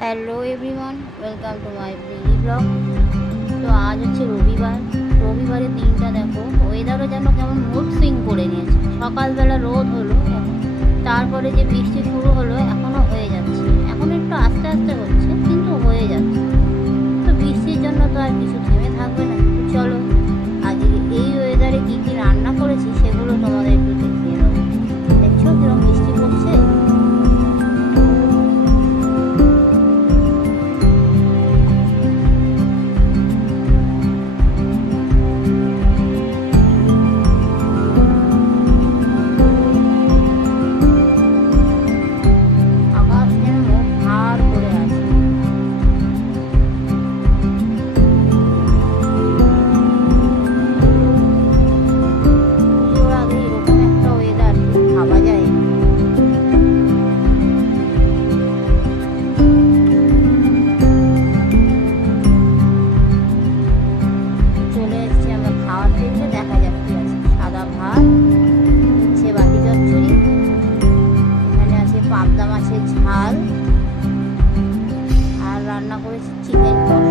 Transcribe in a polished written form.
Hello everyone, welcome to my daily blog. তো আজ হচ্ছে রবিবার। রবিবারের দিনটা দেখো, ওয়েদারও যেন কেমন মুড সুইং করে নিয়েছে। সকালবেলা রোদ হলো, তারপরে যে বৃষ্টি শুরু হলো, এখনও হয়ে যাচ্ছে। এখন একটু আস্তে আস্তে হচ্ছে, কিন্তু হয়ে যাচ্ছে। তো বৃষ্টির জন্য তো আর কিছু থেমে থাকবে না। তো চলো আজকে এই ওয়েদারে কী কী রান্না করেছি সেগুলো তোমাদের একটু দেখিয়ে দেবো। দেখছো কিরকম বৃষ্টি পড়ছে। আকাশ যেন মুখ ভার করে আছে। পুজোর আগে এরকম একটা ওয়েদার ভাবা যায় না। চলে এসেছি আমরা খাওয়ার টেবিলে, দেখা যাক কি আছে। সাদা ভাত, উচ্ছে বাটি চচ্চড়ি, এখানে আছে পাবদা মাছের ঝাল, আর রান্না করেছি চিকেন কষা।